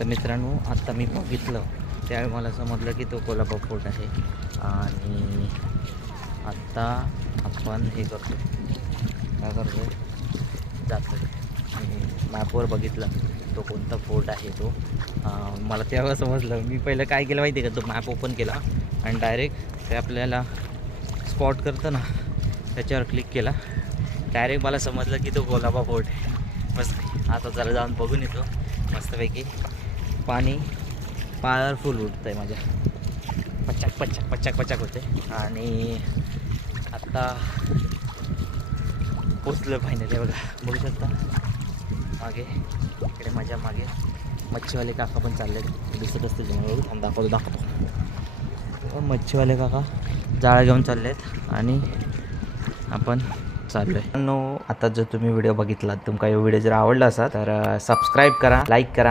तर मित्रांनो आत्ता मी बघितलं त्यावेळी मला समजलं की तो कोल्हापूर फोर्ट आहे आणि आत्ता आपण हे करतो काय करतो जातो आणि मॅपवर बघितलं तो कोणता फोर्ट आहे तो मला तेव्हा समजलं. मी पहिलं काय केलं माहिती आहे का, तो मॅप ओपन केला आणि डायरेक्ट ते आपल्याला स्पॉट करतं ना त्याच्यावर क्लिक केला. डायरेक्ट मला समजलं की तो कोल्हापूर फोर्ट आहे. मस्त आता जरा जाऊन बघून येतो. मस्तपैकी पाणी पावरफुल उठतं आहे माझ्या, पच्चाक पच्चाक पच्चाक पच्चाक होते. आणि आत्ता पोचलं फायनली. बघा बघू शकता मागे इकडे माझ्या मागे मच्छीवाले काका पण चालले दिसत असते तुम्हाला. बघू दाखवतो. मच्छीवाले काका जाळं घेऊन चालले आहेत आणि आपण चाललो आहे. आता जर तुम्ही व्हिडिओ बघितला, तुमका व्हिडिओ जर आवडला असा तर सबस्क्राईब करा, लाईक करा.